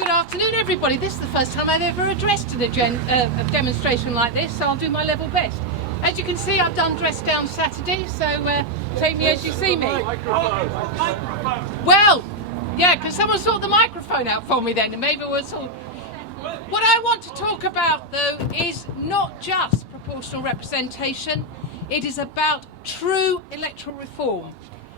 Good afternoon, everybody. This is the first time I've ever addressed a demonstration like this, so I'll do my level best. As you can see, I've done Dress Down Saturday, so take me as you see me. Well, yeah, can someone sort the microphone out for me then, and maybe we'll sort. What I want to talk about, though, is not just proportional representation. It is about true electoral reform.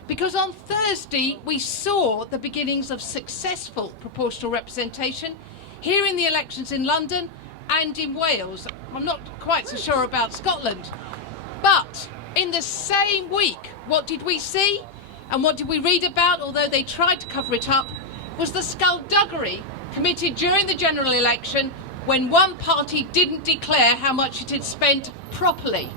Because on Thursday we saw the beginnings of successful proportional representation here in the elections in London and in Wales. I'm not quite so sure about Scotland. But in the same week, what did we see and what did we read about, although they tried to cover it up, was the skullduggery committed during the general election when one party didn't declare how much it had spent properly.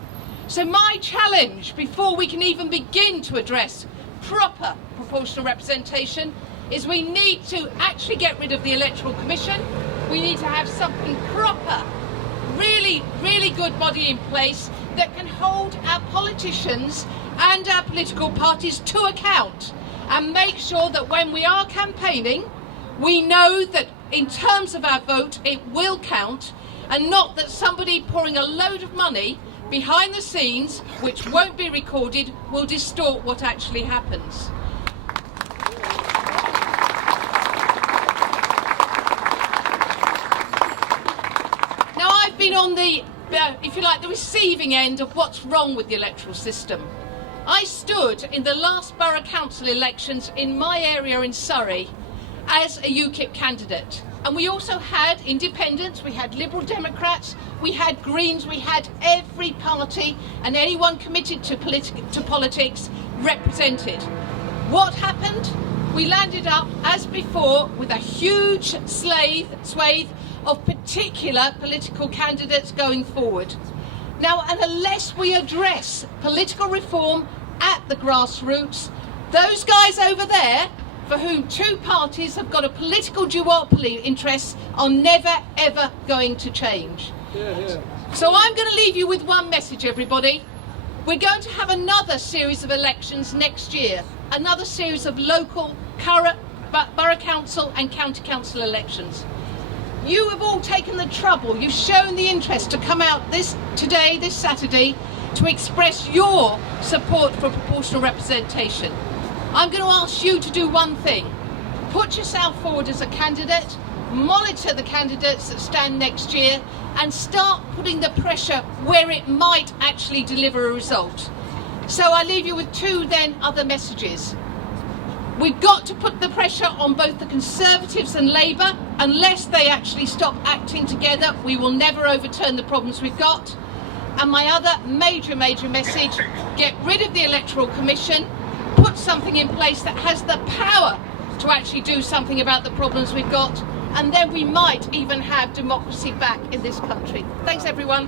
So my challenge, before we can even begin to address proper proportional representation, is we need to actually get rid of the Electoral Commission. We need to have something proper, really good body in place that can hold our politicians and our political parties to account and make sure that when we are campaigning, we know that in terms of our vote it will count, and not that somebody pouring a load of money behind the scenes, which won't be recorded, will distort what actually happens. Now, I've been on the, if you like, the receiving end of what's wrong with the electoral system. I stood in the last borough council elections in my area in Surrey as a UKIP candidate. And we also had independents, we had Liberal Democrats, we had Greens, we had every party and anyone committed to politics represented. What happened? We landed up, as before, with a huge swathe of particular political candidates going forward. Now, and unless we address political reform at the grassroots, those guys over there, for whom two parties have got a political duopoly interest, are never ever going to change. So I'm going to leave you with one message, everybody. We're going to have another series of elections next year, another series of local, borough council and county council elections. You have all taken the trouble, you've shown the interest to come out this Saturday, to express your support for proportional representation. I'm going to ask you to do one thing. Put yourself forward as a candidate, monitor the candidates that stand next year, and start putting the pressure where it might actually deliver a result. So I leave you with two then other messages. We've got to put the pressure on both the Conservatives and Labour. Unless they actually stop acting together, we will never overturn the problems we've got. And my other major message, get rid of the Electoral Commission, put something in place that has the power to actually do something about the problems we've got, and then we might even have democracy back in this country. Thanks, everyone.